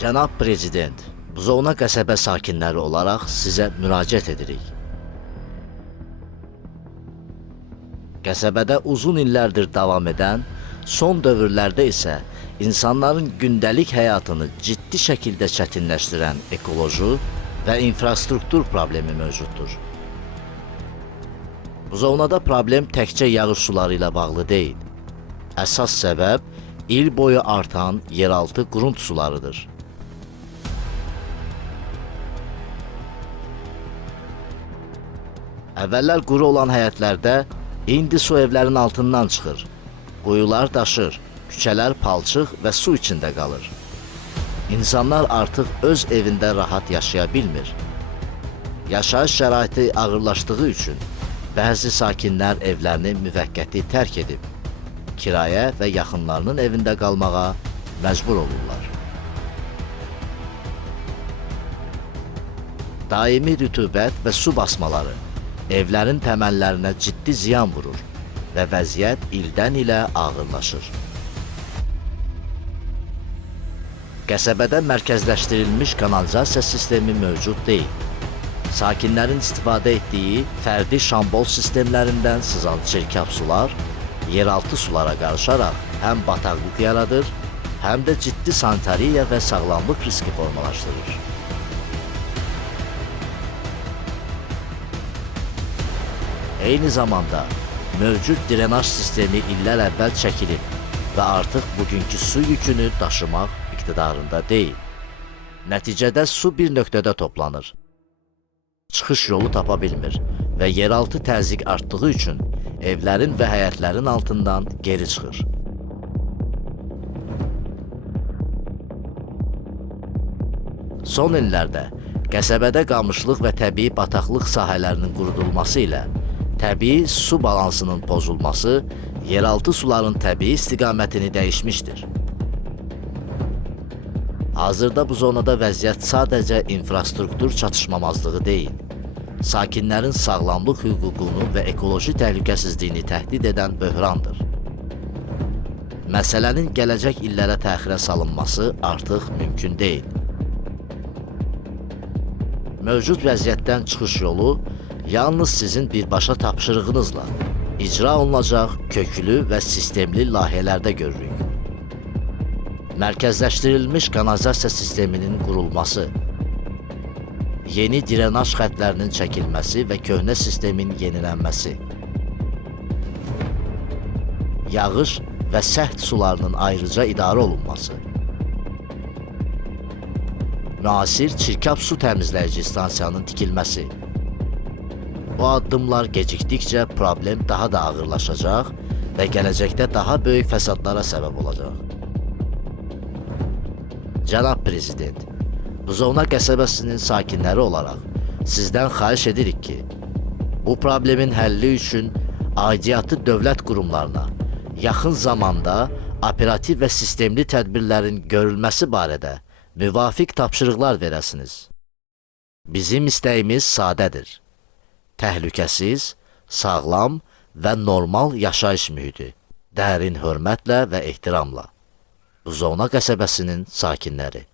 Cənab Prezident, Buzovna qəsəbə sakinləri olaraq sizə müraciət edirik. Qəsəbədə uzun illərdir davam edən, son dövrlərdə isə insanların gündəlik həyatını ciddi şəkildə çətinləşdirən ekoloji və infrastruktur problemi mövcuddur. Buzovnada problem təkcə yağış suları ilə bağlı deyil. Əsas səbəb il boyu artan yeraltı qrunt sularıdır. Əvvəllər quru olan həyətlərdə indi su evlərin altından çıxır. Quyular daşır, küçələr palçıq və su içində qalır. İnsanlar artıq öz evində rahat yaşaya bilmir. Yaşayış şəraiti ağırlaşdığı üçün bəzi sakinlər evlərini müvəqqəti tərk edib, kirayə və yaxınlarının evində qalmağa məcbur olurlar. Daimi rütubət və su basmaları evlərin təməllərinə ciddi ziyan vurur və vəziyyət ildən ilə ağırlaşır. Qəsəbədə mərkəzləşdirilmiş kanalizasiya sistemi mövcud deyil. Sakinlərin istifadə etdiyi fərdi şambol sistemlərindən sızan çirkab sular yeraltı sulara qarışaraq həm bataqlıq yaradır, həm də ciddi sanitariya və sağlamlıq riski formalaşdırır. Eyni zamanda mövcud drenaj sistemi illər əvvəl çəkilib və artıq bugünkü su yükünü daşımaq iqtidarında deyil. Nəticədə su bir nöqtədə toplanır, çıxış yolu tapa bilmir və yeraltı təzyiq artdığı üçün evlərin və həyətlərin altından geri çıxır. Son illərdə qəsəbədə qamışlıq və təbii bataqlıq sahələrinin qurudulması ilə təbii su balansının pozulması yeraltı suların təbii istiqamətini dəyişmişdir. Hazırda bu zonada vəziyyət sadəcə infrastruktur çatışmamazlığı deyil, sakinlərin sağlamlıq hüququnu və ekoloji təhlükəsizliyini təhdid edən böhrandır. Məsələnin gələcək illərə təxirə salınması artıq mümkün deyil. Mövcud vəziyyətdən çıxış yolu yalnız sizin birbaşa tapşırığınızla icra olunacaq köklü və sistemli layihələrdə görürük. Mərkəzləşdirilmiş kanalizasiya sisteminin qurulması, yeni drenaj xəttlərinin çəkilməsi və köhnə sistemin yenilənməsi, yağış və səht sularının ayrıca idarə olunması, müasir çirkab su təmizləyici stansiyanın tikilməsi. Bu addımlar gecikdikcə problem daha da ağırlaşacaq və gələcəkdə daha böyük fəsadlara səbəb olacaq. Cənab Prezident, Buzovna qəsəbəsinin sakinləri olaraq sizdən xahiş edirik ki, bu problemin həlli üçün aidiyyatı dövlət qurumlarına yaxın zamanda operativ və sistemli tədbirlərin görülməsi barədə müvafiq tapşırıqlar verəsiniz. Bizim istəyimiz sadədir. Təhlükəsiz, sağlam və normal yaşayış mühiti, dərin hörmətlə və ehtiramla. Buzovna qəsəbəsinin sakinləri.